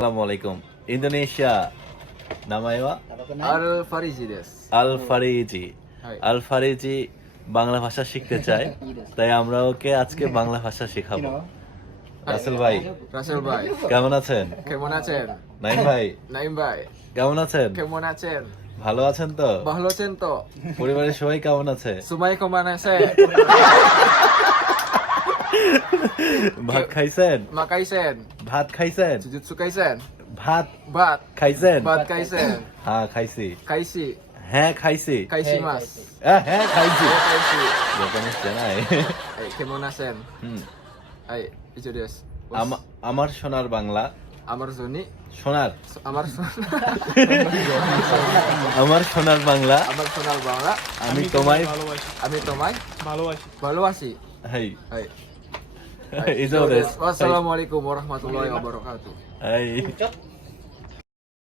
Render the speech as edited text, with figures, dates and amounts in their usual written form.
Assalamualaikum. Indonesia. Namanya Al-Fariji desu. আল ফারিজি। Hai. আল ফারিজি বাংলা ভাষা শিখতে চায়, তাই আমরা ওকে আজকে বাংলা ভাষা শেখাবো। রাসেল ভাই Rasul bhai. কেমন আছেন? Kemon achen? নাইম ভাই Naim bhai. কেমন আছেন? Kemon achen? ভালো আছেন তো? Bahlo achen to? পরিবারের সবাই কেমন আছে? Sumai kemana se? ভাত খাইছেন? Makai sen? ভাত খাইছেন? Jujutsu kaisen? ভাত Bat. খাইছেন? Bat kaisen? হ্যাঁ খাইছি। Kaisi? হ্যাঁ খাইছি। Kaisimas? হ্যাঁ খাইছি। Kaisi. জাপানিজ জানাই। Hai, kemon achen? হুম। Hai, itu desu. আমার সোনার বাংলা Amar Zoni? সোনার Amar Zoni? আমার সোনার বাংলা Amar Sonal Bangla? আমি তোমায় Ami tomai? Valuasi? Hi Hai. ইজো দেশ Wassalamualaikum warahmatullahi wabarakatuh. হাই